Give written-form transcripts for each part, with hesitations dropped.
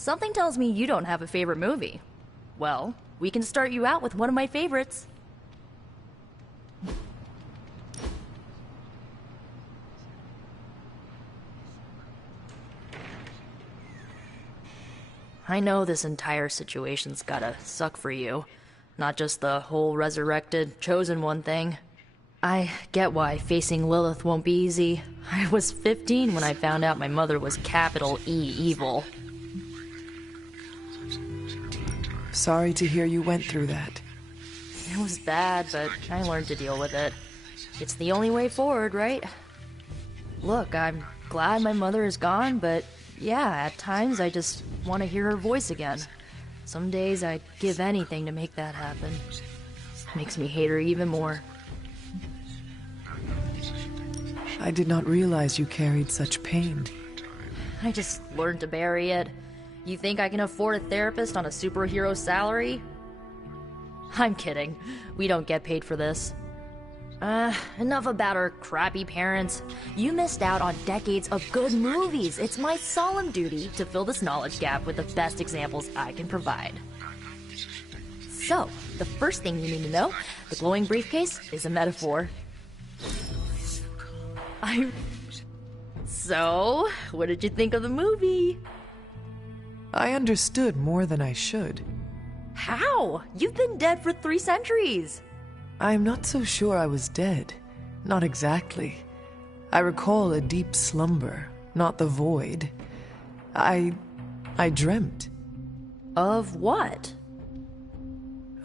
Something tells me you don't have a favorite movie. Well, we can start you out with one of my favorites. I know this entire situation's gotta suck for you. Not just the whole resurrected, chosen one thing. I get why facing Lilith won't be easy. I was 15 when I found out my mother was capital E evil. Sorry to hear you went through that. It was bad, but I learned to deal with it. It's the only way forward, right? Look, I'm glad my mother is gone, but yeah, at times I just want to hear her voice again. Some days I'd give anything to make that happen. Makes me hate her even more. I did not realize you carried such pain. I just learned to bury it. You think I can afford a therapist on a superhero salary? I'm kidding. We don't get paid for this. Enough about our crappy parents. You missed out on decades of good movies. It's my solemn duty to fill this knowledge gap with the best examples I can provide. So, the first thing you need to know, the glowing briefcase is a metaphor. So, what did you think of the movie? I understood more than I should. How? You've been dead for 3 centuries. I'm not so sure I was dead. Not exactly. I recall a deep slumber, not the void. I dreamt. Of what?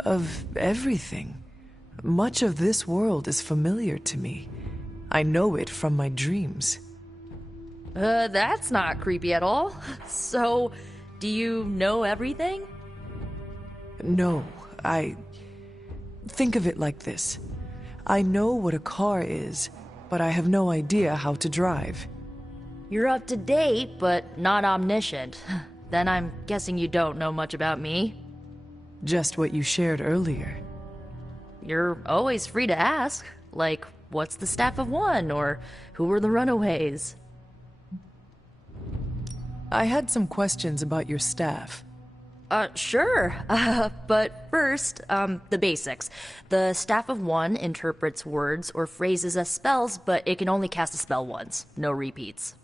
Of everything. Much of this world is familiar to me. I know it from my dreams. That's not creepy at all. So, do you know everything? No, Think of it like this. I know what a car is, but I have no idea how to drive. You're up to date, but not omniscient. Then I'm guessing you don't know much about me. Just what you shared earlier. You're always free to ask. Like, what's the Staff of One? Or who were the Runaways? I had some questions about your staff. Sure. But first, the basics. The Staff of One interprets words or phrases as spells, but it can only cast a spell once. No repeats.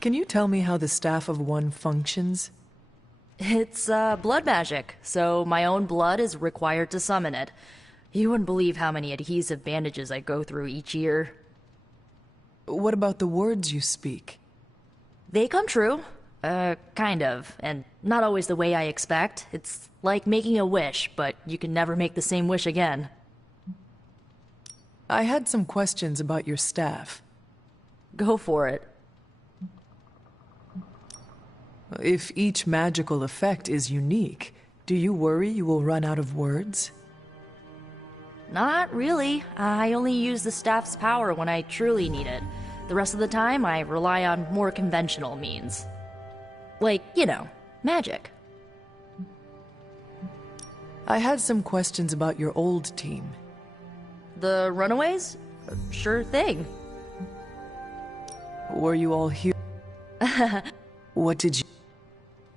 Can you tell me how the Staff of One functions? It's, blood magic, so my own blood is required to summon it. You wouldn't believe how many adhesive bandages I go through each year. What about the words you speak? They come true. Kind of, and not always the way I expect. It's like making a wish, but you can never make the same wish again. I had some questions about your staff. Go for it. If each magical effect is unique, do you worry you will run out of words? Not really. I only use the staff's power when I truly need it. The rest of the time, I rely on more conventional means. Like, you know, magic. I had some questions about your old team. The Runaways? Sure thing. Were you all here? What did you...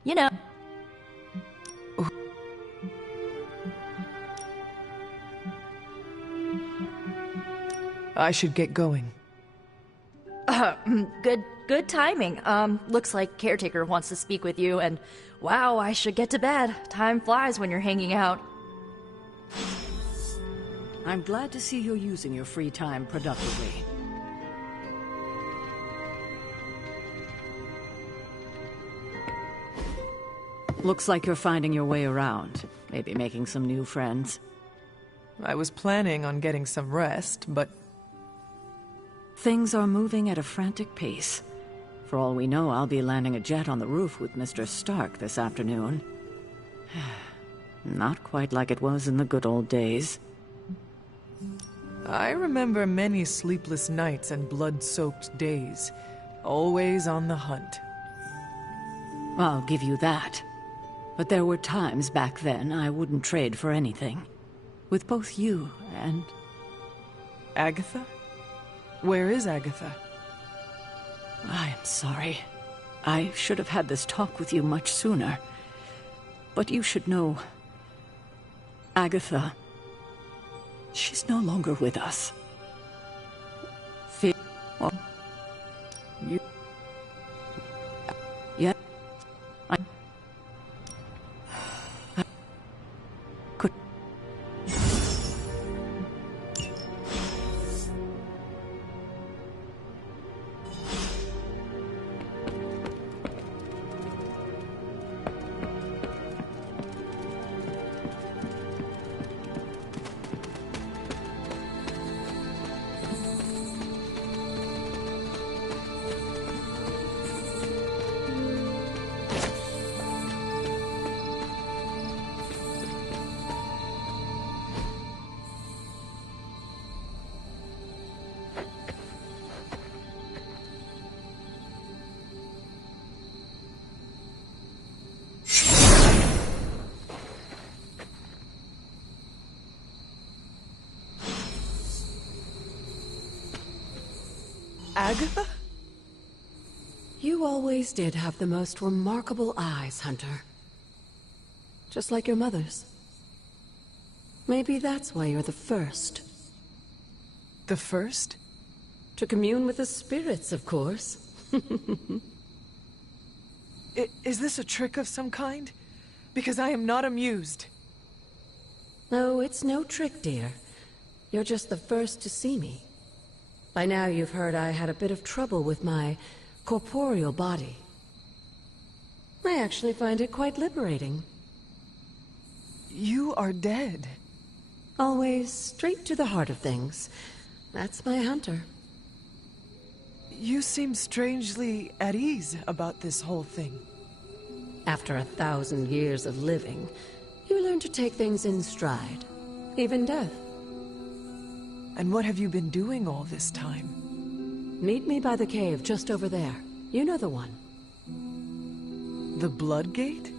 You know. I should get going. Good timing. Looks like Caretaker wants to speak with you, and wow, I should get to bed. Time flies when you're hanging out. I'm glad to see you're using your free time productively. Looks like you're finding your way around. Maybe making some new friends. I was planning on getting some rest, but... Things are moving at a frantic pace. For all we know, I'll be landing a jet on the roof with Mr. Stark this afternoon. Not quite like it was in the good old days. I remember many sleepless nights and blood-soaked days. Always on the hunt. I'll give you that. But there were times back then I wouldn't trade for anything. With both you and... Agatha? Where is Agatha? I am sorry. I should have had this talk with you much sooner. But you should know... Agatha... she's no longer with us. Well, you... Yeah... I could... Agatha? You always did have the most remarkable eyes, Hunter. Just like your mother's. Maybe that's why you're the first. The first? To commune with the spirits, of course. Is this a trick of some kind? Because I am not amused. No, it's no trick, dear. You're just the first to see me. By now you've heard I had a bit of trouble with my corporeal body. I actually find it quite liberating. You are dead. Always straight to the heart of things. That's my Hunter. You seem strangely at ease about this whole thing. After 1,000 years of living, you learn to take things in stride. Even death. And what have you been doing all this time? Meet me by the cave just over there. You know the one. The Blood Gate?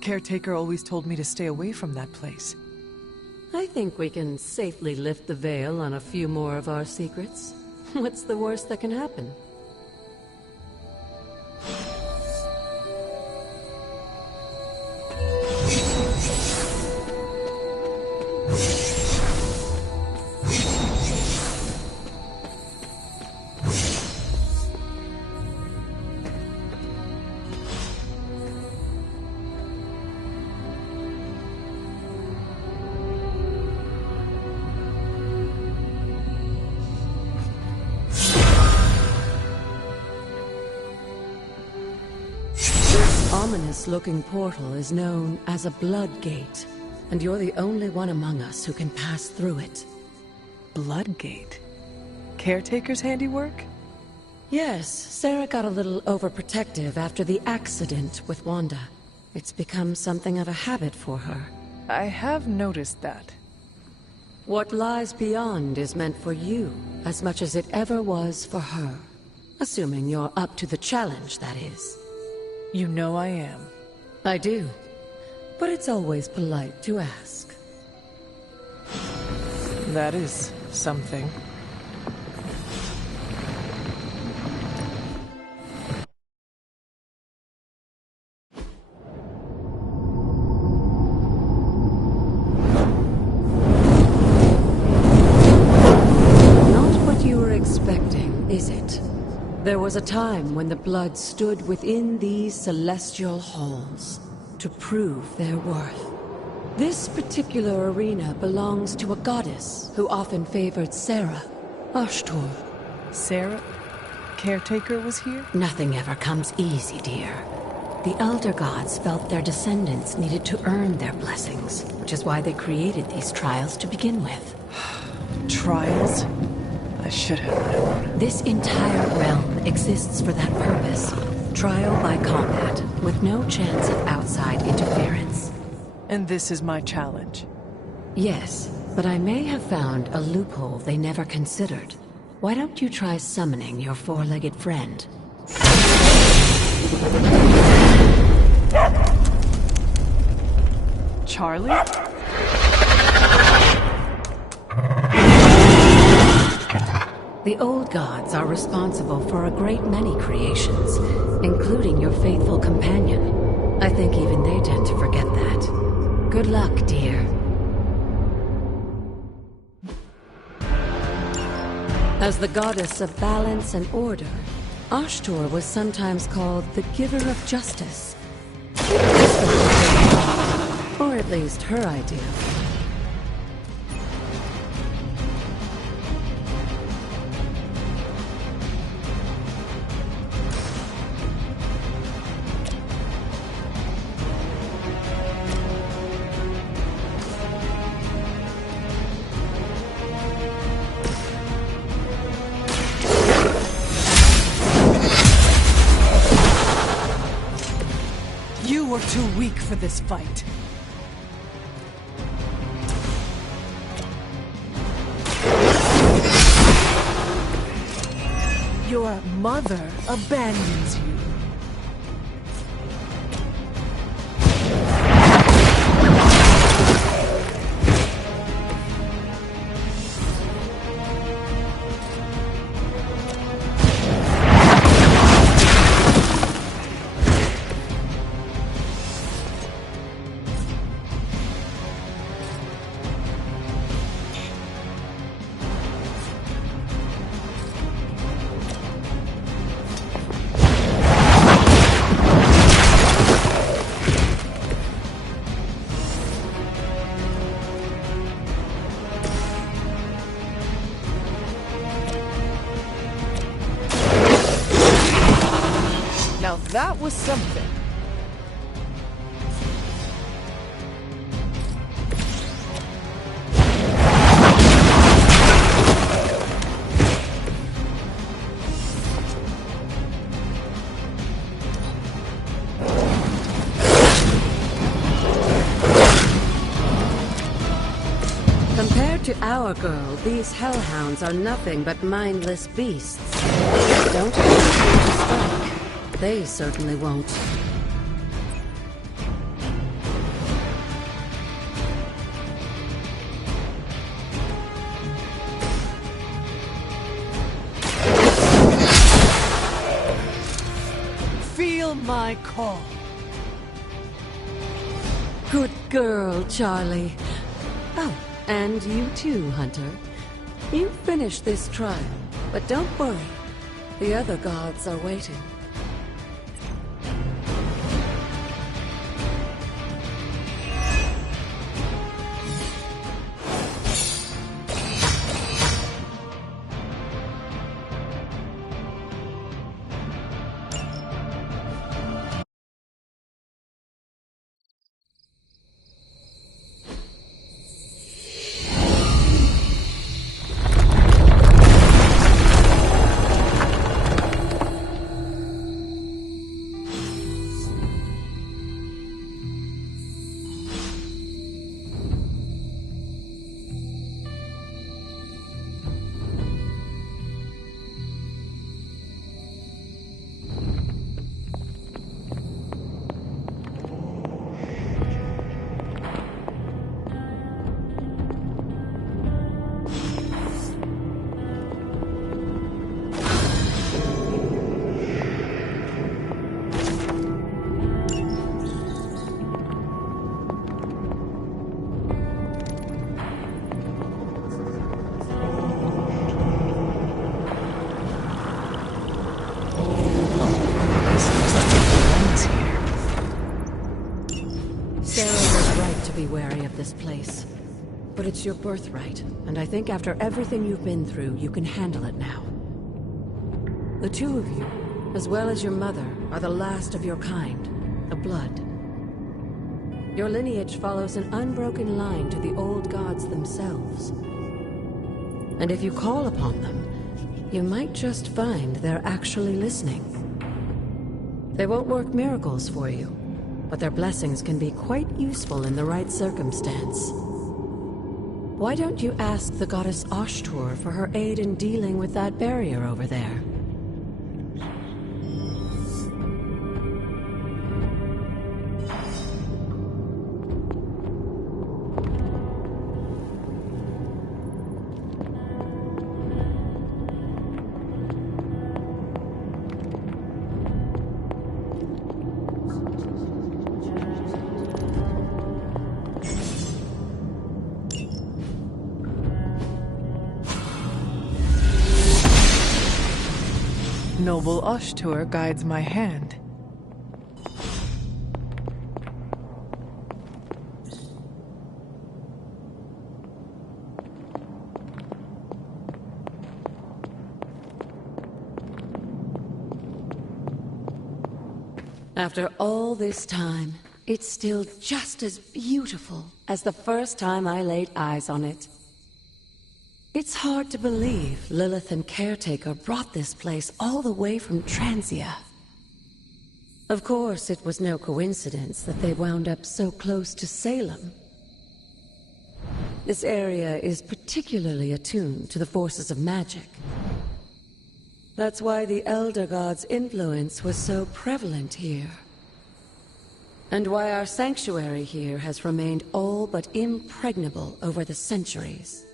Caretaker always told me to stay away from that place. I think we can safely lift the veil on a few more of our secrets. What's the worst that can happen? Ominous-looking portal is known as a Blood Gate, and you're the only one among us who can pass through it. Blood Gate? Caretaker's handiwork? Yes, Sarah got a little overprotective after the accident with Wanda. It's become something of a habit for her. I have noticed that. What lies beyond is meant for you as much as it ever was for her. Assuming you're up to the challenge, that is. You know I am. I do. But it's always polite to ask. That is something. Not what you were expecting, is it? There was a time when the Blood stood within these celestial halls to prove their worth. This particular arena belongs to a goddess who often favored Sarah, Ashtor. Sarah? Caretaker was here? Nothing ever comes easy, dear. The Elder Gods felt their descendants needed to earn their blessings, which is why they created these trials to begin with. Trials? I should have known. This entire realm exists for that purpose. Trial by combat, with no chance of outside interference. And this is my challenge. Yes, but I may have found a loophole they never considered. Why don't you try summoning your four-legged friend? Charlie? The old gods are responsible for a great many creations, including your faithful companion. I think even they tend to forget that. Good luck, dear. As the goddess of balance and order, Ashtur was sometimes called the giver of justice. Or at least her idea. You were too weak for this fight. Your mother abandons you. Now that was something. Compared to our girl, these hellhounds are nothing but mindless beasts. Don't hesitate to strike. They certainly won't. Feel my call. Good girl, Charlie. Oh, and you too, Hunter. You finished this trial, but don't worry. The other gods are waiting. Be wary of this place. But it's your birthright, and I think after everything you've been through, you can handle it now. The two of you, as well as your mother, are the last of your kind, the Blood. Your lineage follows an unbroken line to the old gods themselves. And if you call upon them, you might just find they're actually listening. They won't work miracles for you, but their blessings can be quite useful in the right circumstance. Why don't you ask the goddess Ashtur for her aid in dealing with that barrier over there? Noble Ashtur guides my hand. After all this time, it's still just as beautiful as the first time I laid eyes on it. It's hard to believe Lilith and Caretaker brought this place all the way from Transia. Of course, it was no coincidence that they wound up so close to Salem. This area is particularly attuned to the forces of magic. That's why the Elder God's influence was so prevalent here. And why our sanctuary here has remained all but impregnable over the centuries.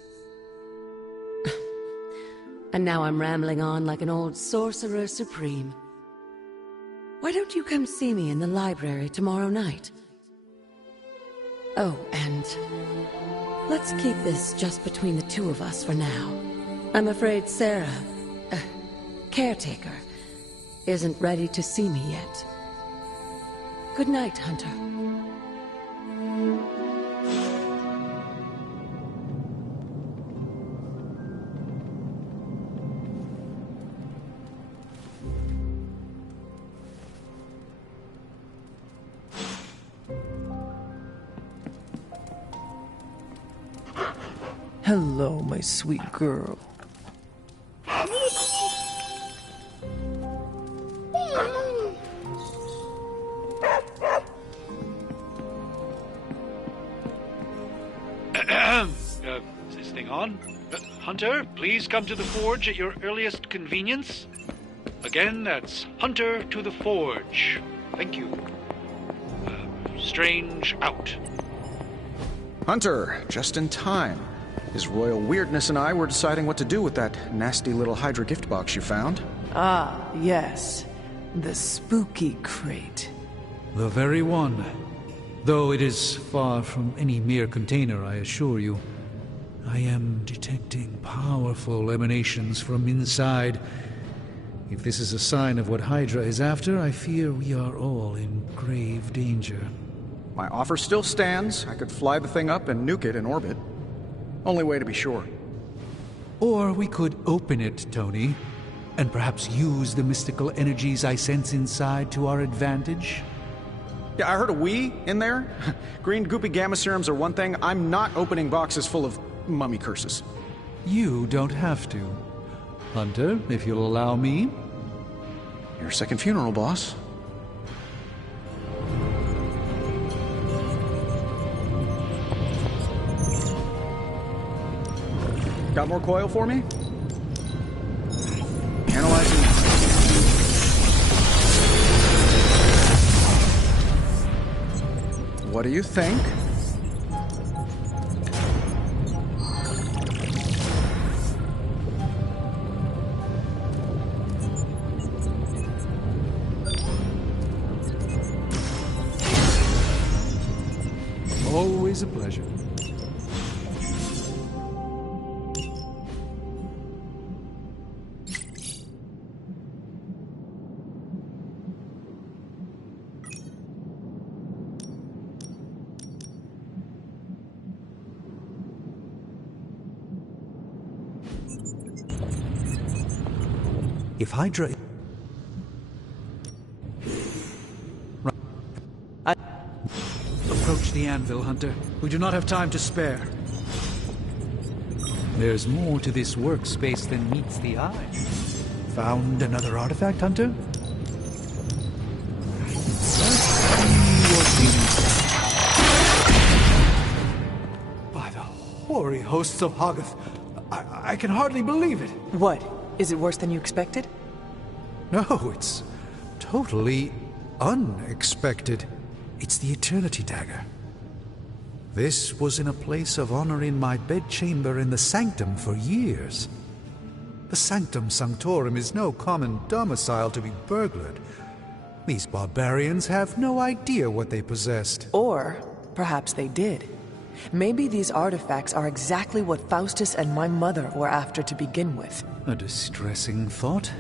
And now I'm rambling on like an old sorcerer supreme. Why don't you come see me in the library tomorrow night? Oh, and let's keep this just between the two of us for now. I'm afraid Sarah, Caretaker, isn't ready to see me yet. Good night, Hunter. Hello, my sweet girl. Is this thing on? Hunter, please come to the forge at your earliest convenience. Again, that's Hunter to the forge. Thank you. Strange out. Hunter, just in time. His royal weirdness and I were deciding what to do with that nasty little Hydra gift box you found. Ah, yes. The spooky crate. The very one. Though it is far from any mere container, I assure you. I am detecting powerful emanations from inside. If this is a sign of what Hydra is after, I fear we are all in grave danger. My offer still stands. I could fly the thing up and nuke it in orbit. Only way to be sure. Or we could open it, Tony, and perhaps use the mystical energies I sense inside to our advantage. Yeah, I heard a we in there. Green goopy gamma serums are one thing. I'm not opening boxes full of mummy curses. You don't have to. Hunter, if you'll allow me. Your second funeral, boss. Got more coil for me? Analyzing now. What do you think? Always a pleasure. If Hydra... Approach the anvil, Hunter. We do not have time to spare. There's more to this workspace than meets the eye. Found another artifact, Hunter? By the hoary hosts of Hoggoth, I can hardly believe it. What? Is it worse than you expected? No, it's totally unexpected. It's the Eternity Dagger. This was in a place of honor in my bedchamber in the Sanctum for years. The Sanctum Sanctorum is no common domicile to be burglared. These barbarians have no idea what they possessed. Or perhaps they did. Maybe these artifacts are exactly what Faustus and my mother were after to begin with. A distressing thought.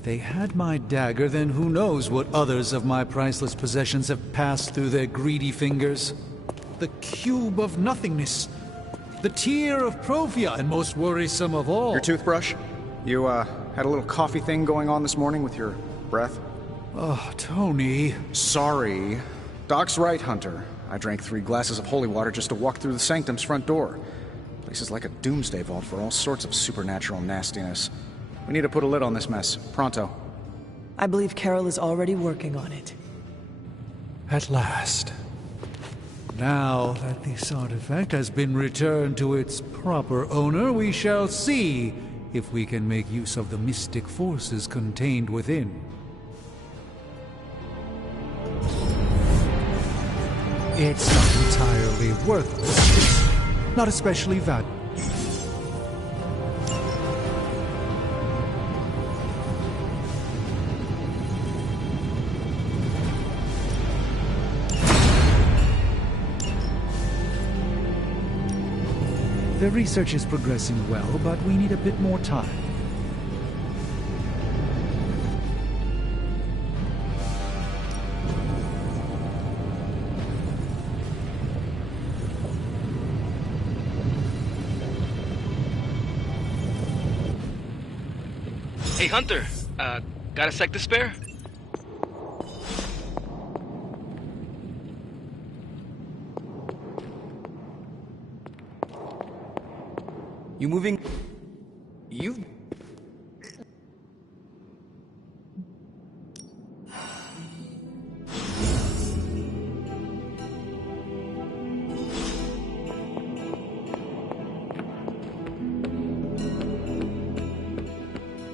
If they had my dagger, then who knows what others of my priceless possessions have passed through their greedy fingers. The cube of nothingness. The tear of Profia, and most worrisome of all... Your toothbrush? You, had a little coffee thing going on this morning with your breath? Oh, Tony. Sorry. Doc's right, Hunter. I drank 3 glasses of holy water just to walk through the sanctum's front door. Place is like a doomsday vault for all sorts of supernatural nastiness. We need to put a lid on this mess. Pronto. I believe Carol is already working on it. At last. Now that this artifact has been returned to its proper owner, we shall see if we can make use of the mystic forces contained within. It's not entirely worthless. It's not especially valuable. The research is progressing well, but we need a bit more time. Hey, Hunter. Got a sec to spare? You moving? You...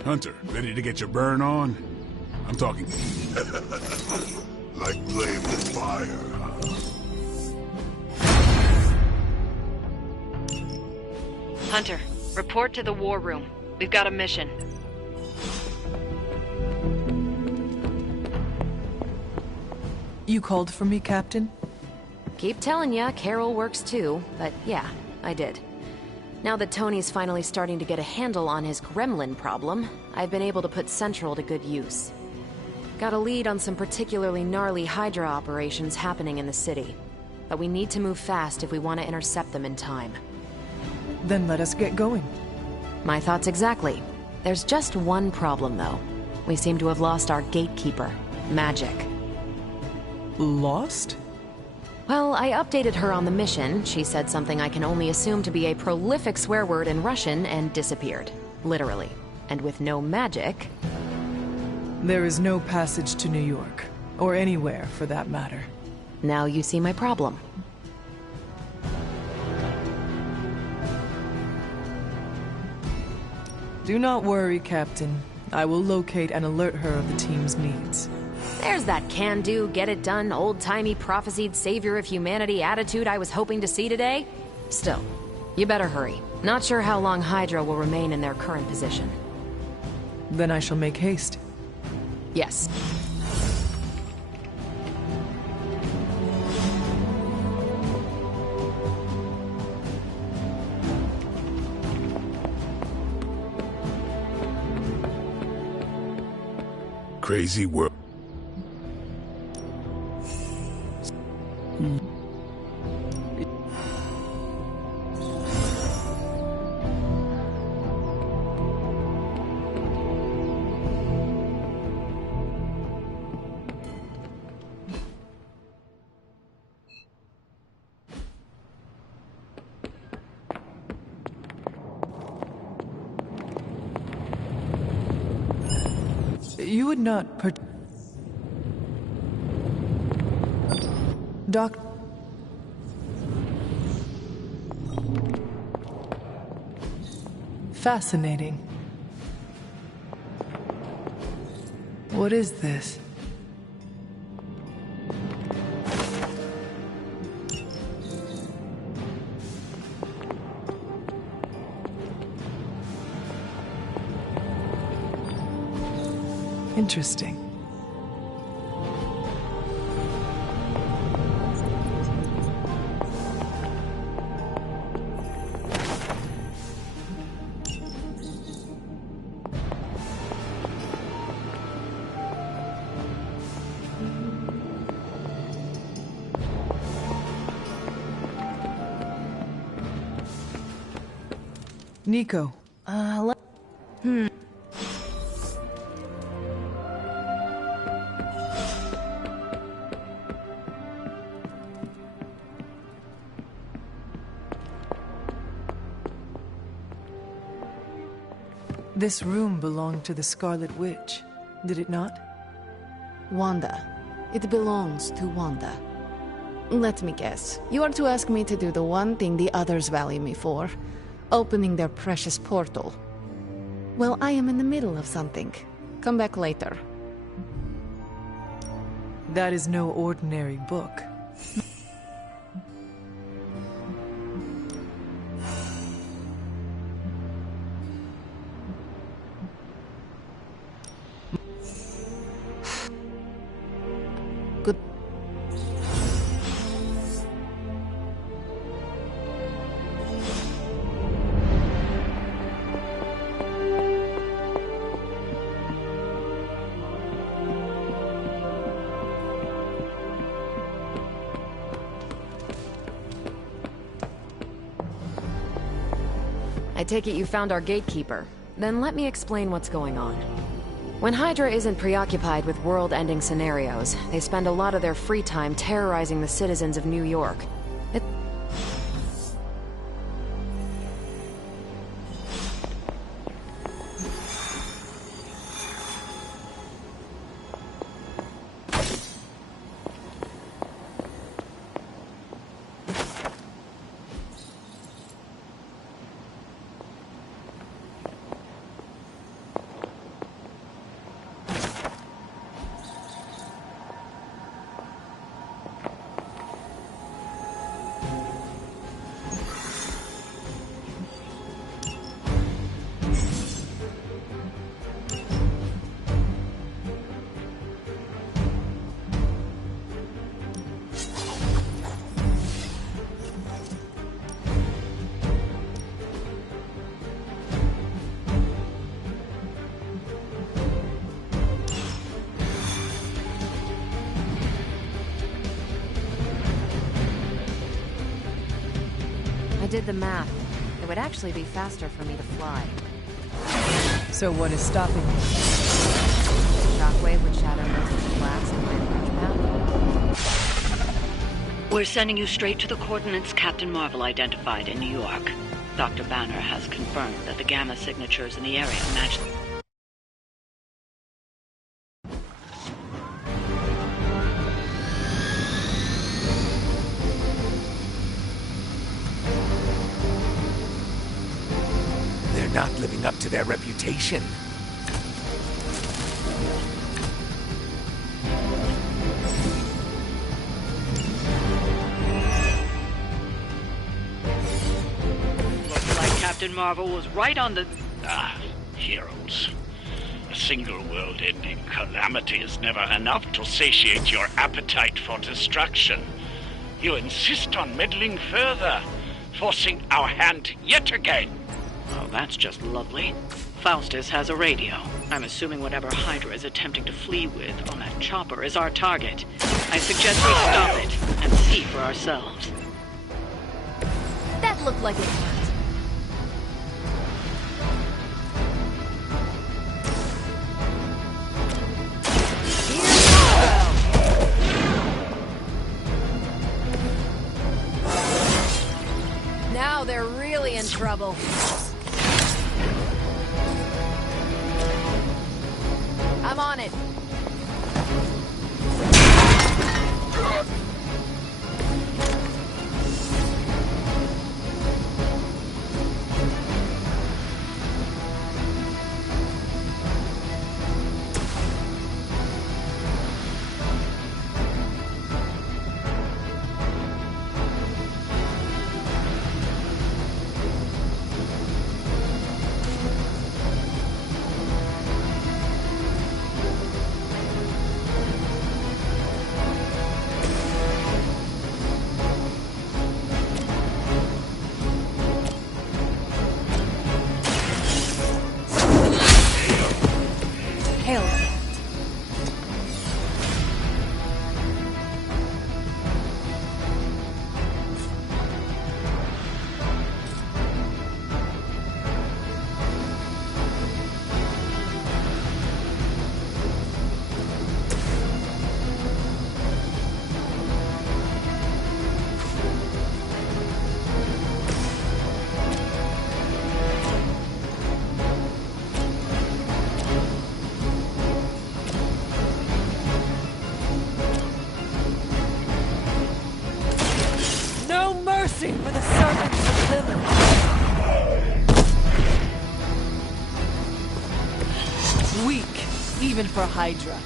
Hunter, ready to get your burn on? I'm talking... Like flame with fire. Hunter, report to the war room. We've got a mission. You called for me, Captain? Keep telling ya, Carol works too, but yeah, I did. Now that Tony's finally starting to get a handle on his gremlin problem, I've been able to put Central to good use. Got a lead on some particularly gnarly Hydra operations happening in the city. But we need to move fast if we want to intercept them in time. Then let us get going. My thoughts exactly. There's just one problem, though. We seem to have lost our gatekeeper, Magic. Lost? Well, I updated her on the mission. She said something I can only assume to be a prolific swear word in Russian and disappeared. Literally. And with no magic... There is no passage to New York. Or anywhere, for that matter. Now you see my problem. Do not worry, Captain. I will locate and alert her of the team's needs. There's that can-do, get-it-done, old-timey prophesied savior of humanity attitude I was hoping to see today. Still, you better hurry. Not sure how long Hydra will remain in their current position. Then I shall make haste. Yes. Crazy world. You would not Doc... Fascinating. What is this? Interesting. Nico. This room belonged to the Scarlet Witch, did it not? Wanda. It belongs to Wanda. Let me guess. You are to ask me to do the one thing the others value me for. Opening their precious portal. Well, I am in the middle of something. Come back later. That is no ordinary book. Good. I take it you found our gatekeeper. Then let me explain what's going on. When Hydra isn't preoccupied with world-ending scenarios, they spend a lot of their free time terrorizing the citizens of New York. I did the math. It would actually be faster for me to fly. So what is stopping you? The shockwave would shatter most of the glass in my approach path. We're sending you straight to the coordinates Captain Marvel identified in New York. Dr. Banner has confirmed that the gamma signatures in the area match. Not living up to their reputation. Looks like Captain Marvel was right on the... heroes. A single world-ending calamity is never enough to satiate your appetite for destruction. You insist on meddling further, forcing our hand yet again. Oh, that's just lovely. Faustus has a radio. I'm assuming whatever Hydra is attempting to flee with on that chopper is our target. I suggest we stop it and see for ourselves. That looked like it hurt. Now they're really in trouble. I'm on it. for Hydra.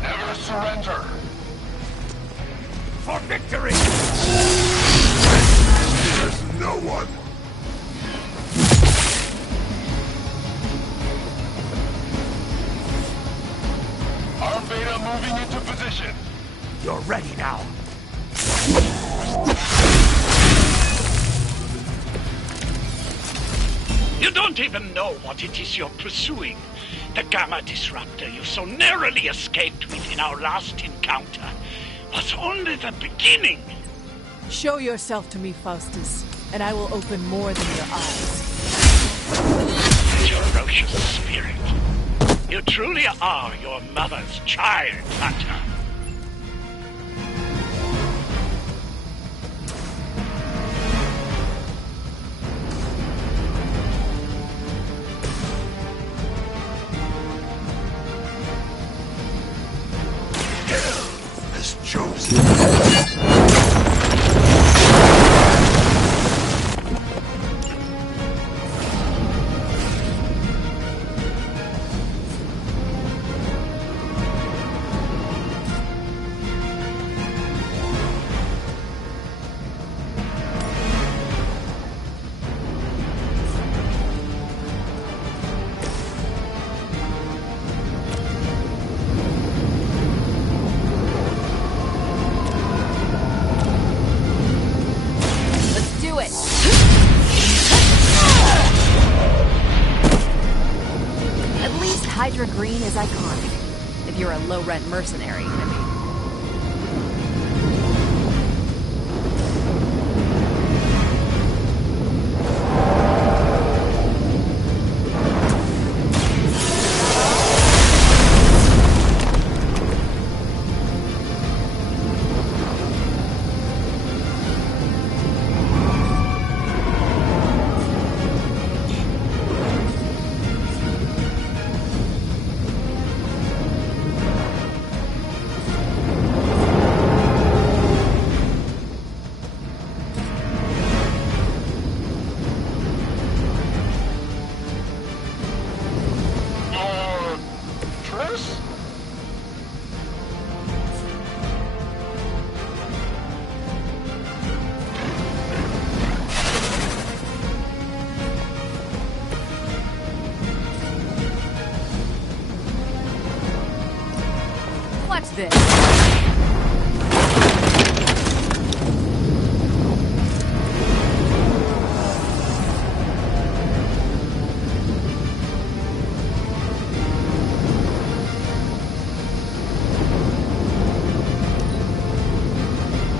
Never surrender. For victory! There's no one. Our beta moving into position. You're ready now. You don't even know what it is you're pursuing. The Gamma Disruptor you so narrowly escaped with in our last encounter was only the beginning. Show yourself to me, Faustus, and I will open more than your eyes. Ferocious spirit. You truly are your mother's child, Hunter. Has chosen. Hydra Green is iconic. If you're a low-rent mercenary, I mean. Watch this.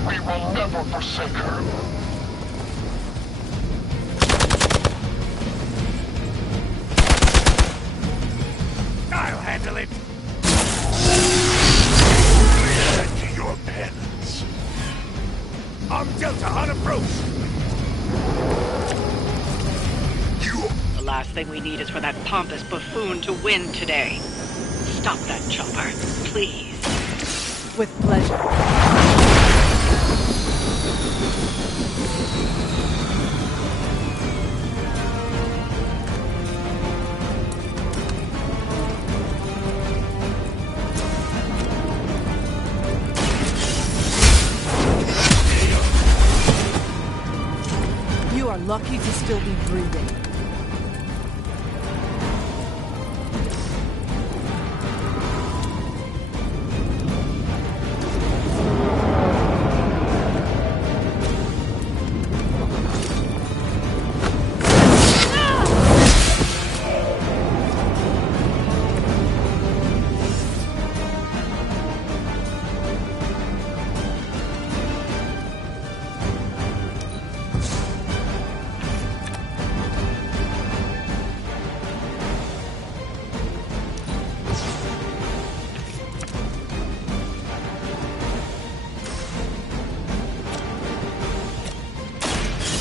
We will never forsake her. I'll handle it. To your penance. Arm Delta on approach. The last thing we need is for that pompous buffoon to win today. Stop that chopper, please. With pleasure. You are lucky to still be breathing.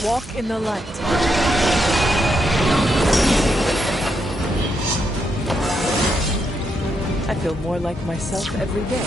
Walk in the light. I feel more like myself every day.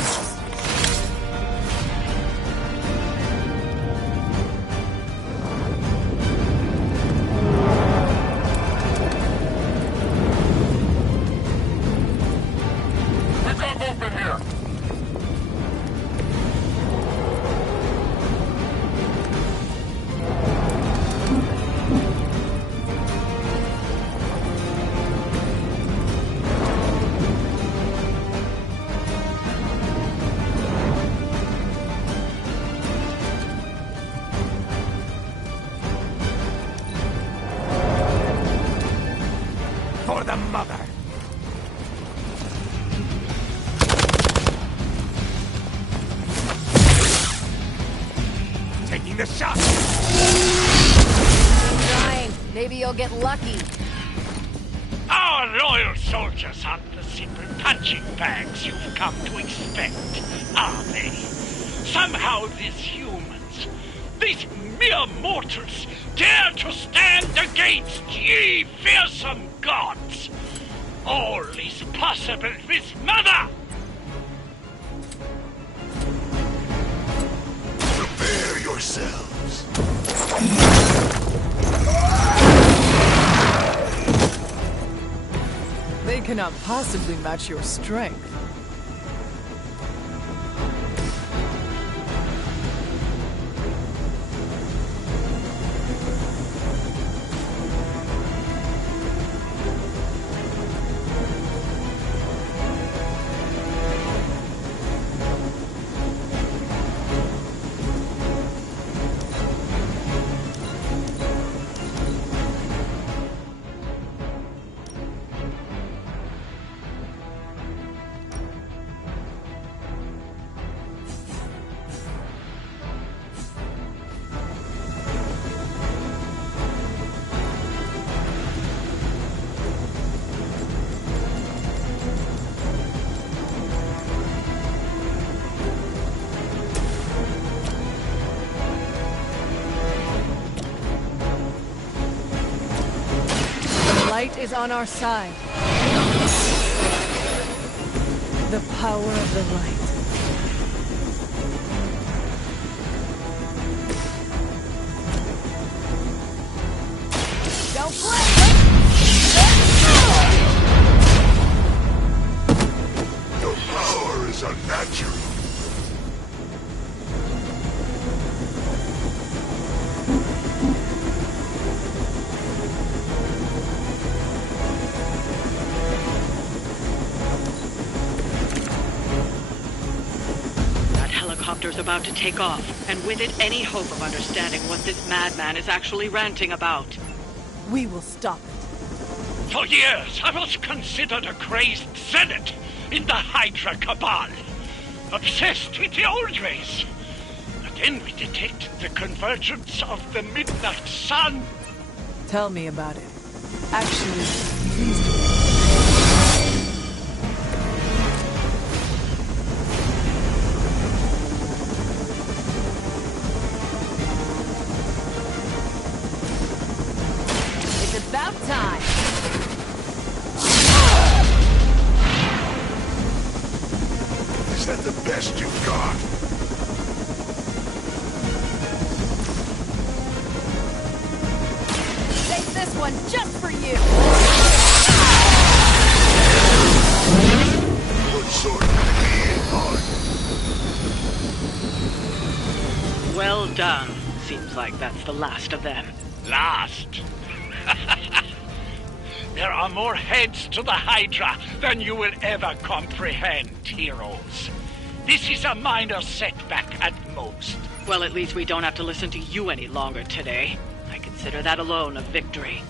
taking the shot! Keep trying. Maybe you'll get lucky. Our loyal soldiers aren't the simple punching bags you've come to expect, are they? Somehow these humans, these mere mortals, dare to stand against ye fearsome gods! All is possible with Mother! Prepare yourselves. They cannot possibly match your strength. Light is on our side. The power of the light. Don't play! Your power is unnatural. Helicopter's about to take off, and with it any hope of understanding what this madman is actually ranting about. We will stop it. For years, I was considered a crazed zealot in the Hydra Cabal, obsessed with the old ways. But then we detected the convergence of the Midnight Sun. Tell me about it. Actually, please do. About time. Is that the best you've got? Take this one just for you. What sort of being are you? Well done. Seems like that's the last of them. Last? There are more heads to the Hydra than you will ever comprehend, heroes. This is a minor setback at most. Well, at least we don't have to listen to you any longer today. I consider that alone a victory.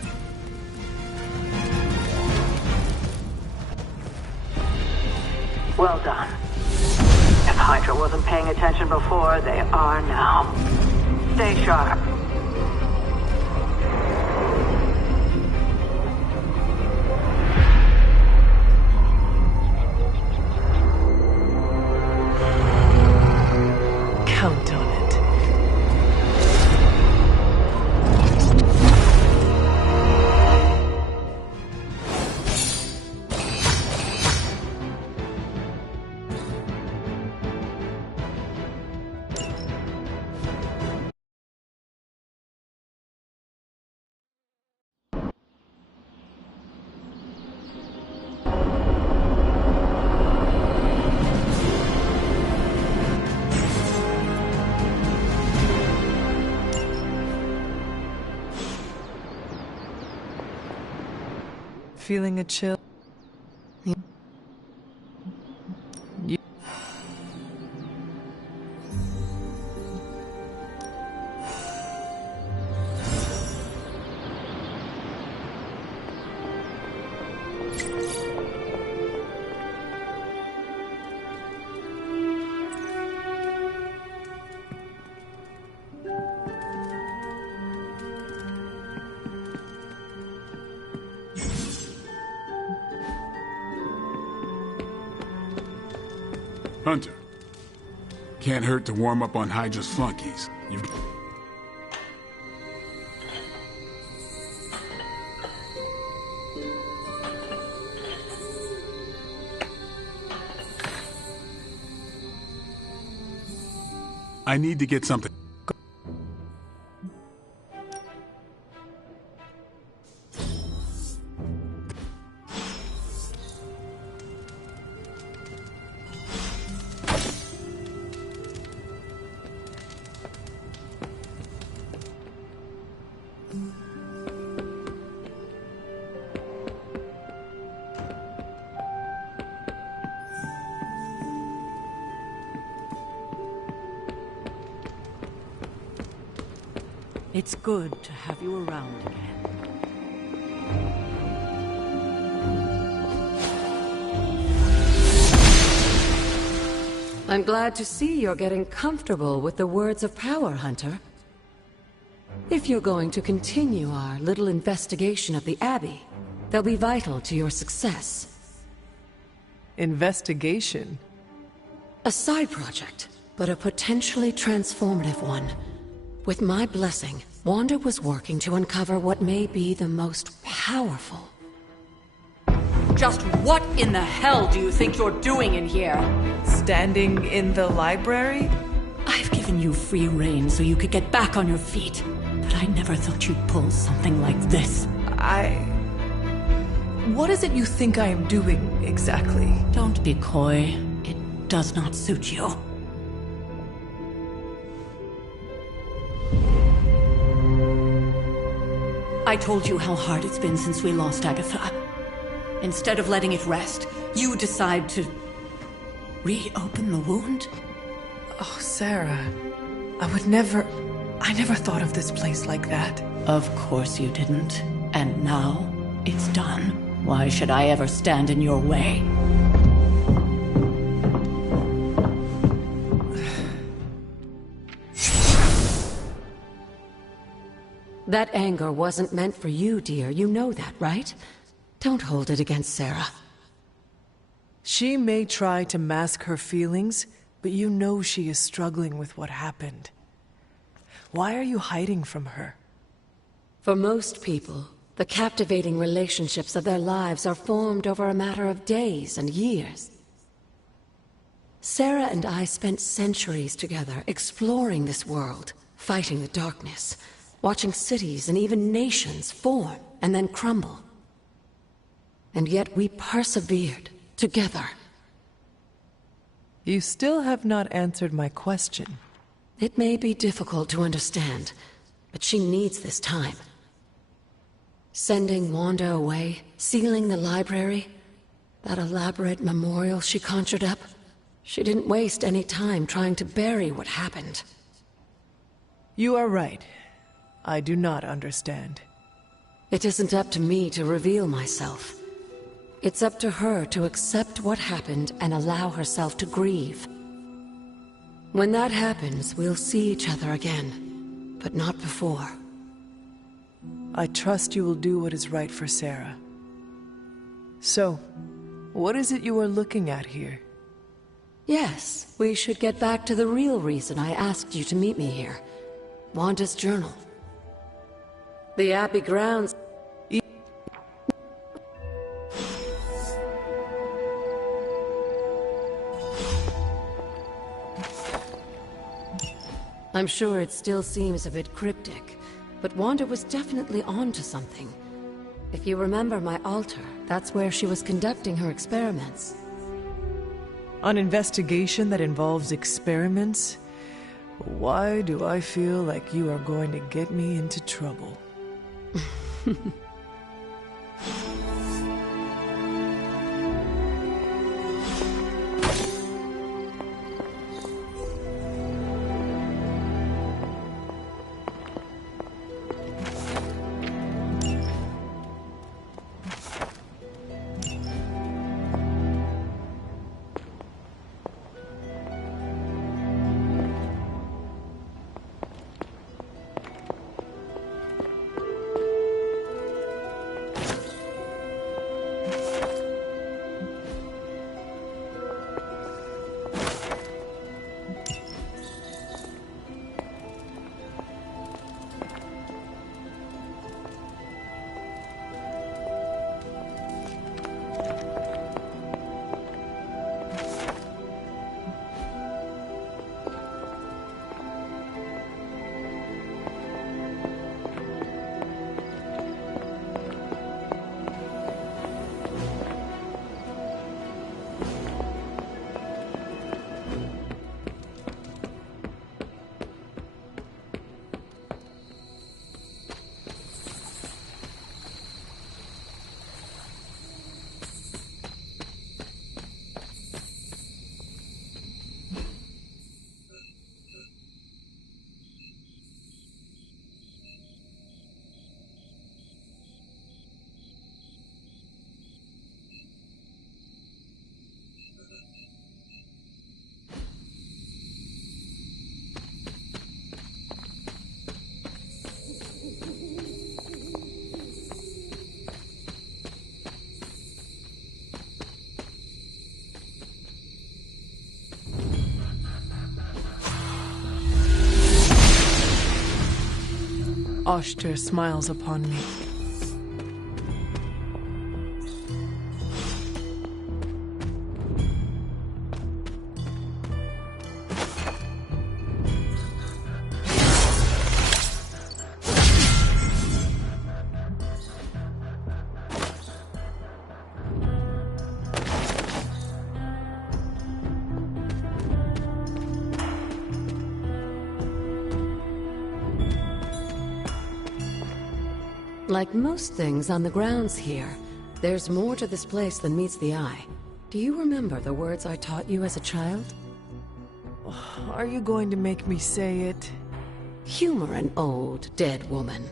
Well done. If Hydra wasn't paying attention before, they are now. Stay sharp. Count on it. Feeling a chill? Hunter. Can't hurt to warm up on Hydra's flunkies. I need to get something. It's good to have you around again. I'm glad to see you're getting comfortable with the words of power, Hunter. If you're going to continue our little investigation of the Abbey, they'll be vital to your success. Investigation? A side project, but a potentially transformative one. With my blessing, Wanda was working to uncover what may be the most powerful. Just what in the hell do you think you're doing in here? Standing in the library? I've given you free rein so you could get back on your feet. But I never thought you'd pull something like this. What is it you think I am doing, exactly? Don't be coy. It does not suit you. I told you how hard it's been since we lost Agatha. Instead of letting it rest, you decide to reopen the wound? Oh, Sarah. I never thought of this place like that. Of course you didn't. And now, it's done. Why should I ever stand in your way? That anger wasn't meant for you, dear. You know that, right? Don't hold it against Sarah. She may try to mask her feelings, but you know she is struggling with what happened. Why are you hiding from her? For most people, the captivating relationships of their lives are formed over a matter of days and years. Sarah and I spent centuries together exploring this world, fighting the darkness, watching cities and even nations form and then crumble. And yet we persevered, together. You still have not answered my question. It may be difficult to understand, but she needs this time. Sending Wanda away, sealing the library, that elaborate memorial she conjured up, she didn't waste any time trying to bury what happened. You are right. I do not understand. It isn't up to me to reveal myself. It's up to her to accept what happened and allow herself to grieve. When that happens, we'll see each other again, but not before. I trust you will do what is right for Sarah. So, what is it you are looking at here? Yes, we should get back to the real reason I asked you to meet me here. Wanda's journal. The Abbey grounds... I'm sure it still seems a bit cryptic, but Wanda was definitely onto something. If you remember my altar, that's where she was conducting her experiments. An investigation that involves experiments? Why do I feel like you are going to get me into trouble? Oshter smiles upon me. Like most things on the grounds here, there's more to this place than meets the eye. Do you remember the words I taught you as a child? Are you going to make me say it? Humor an old, dead woman.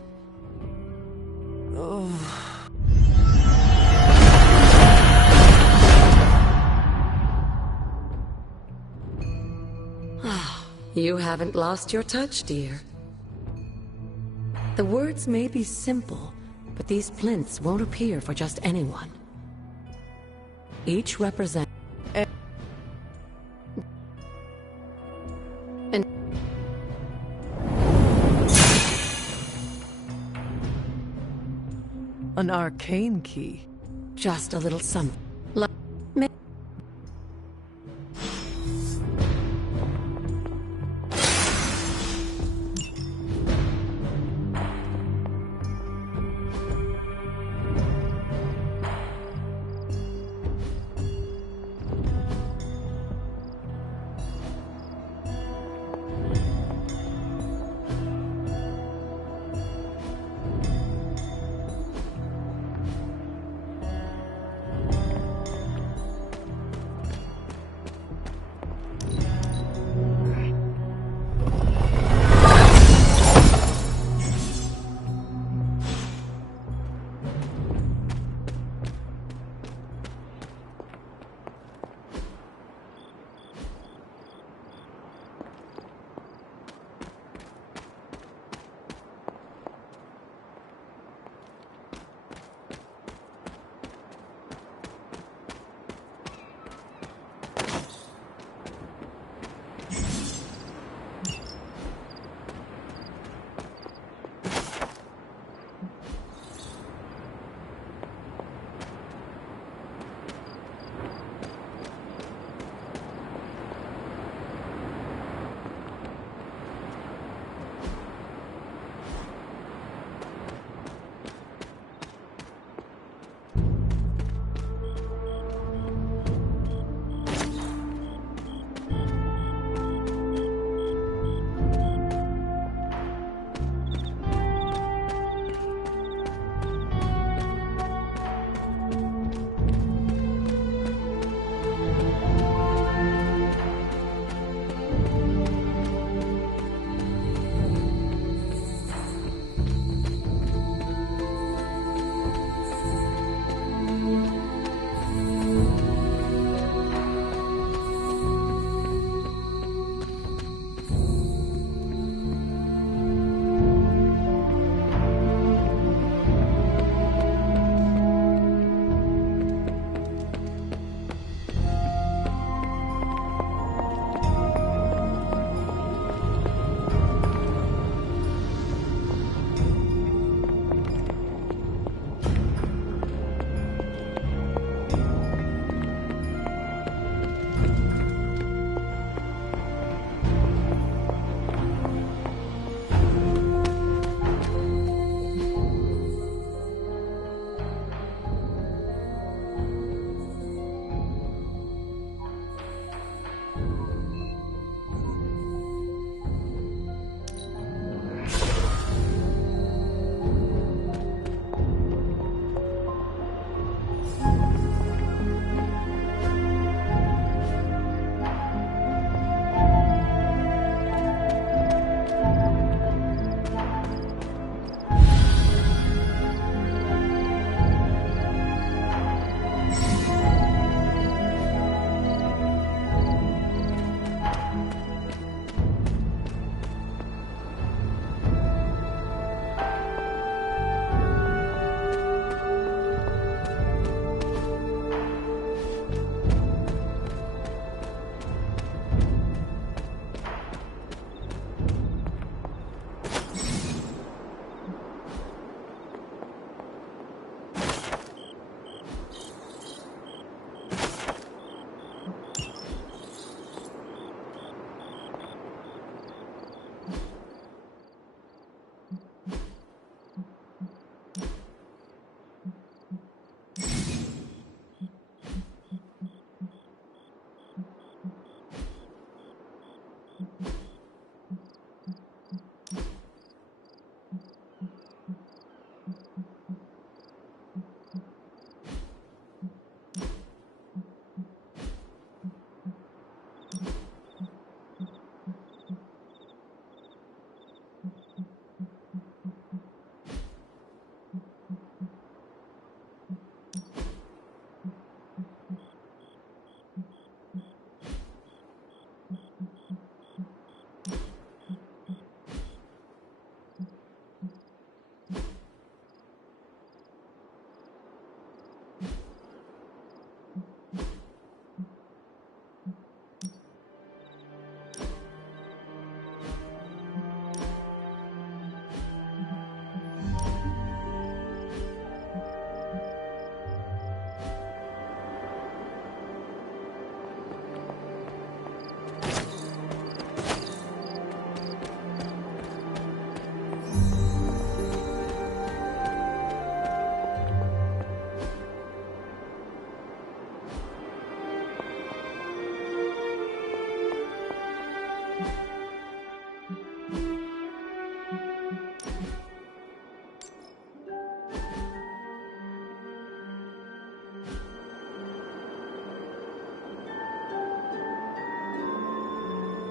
You haven't lost your touch, dear. The words may be simple, but these plinths won't appear for just anyone. Each represents an arcane key. Just a little something.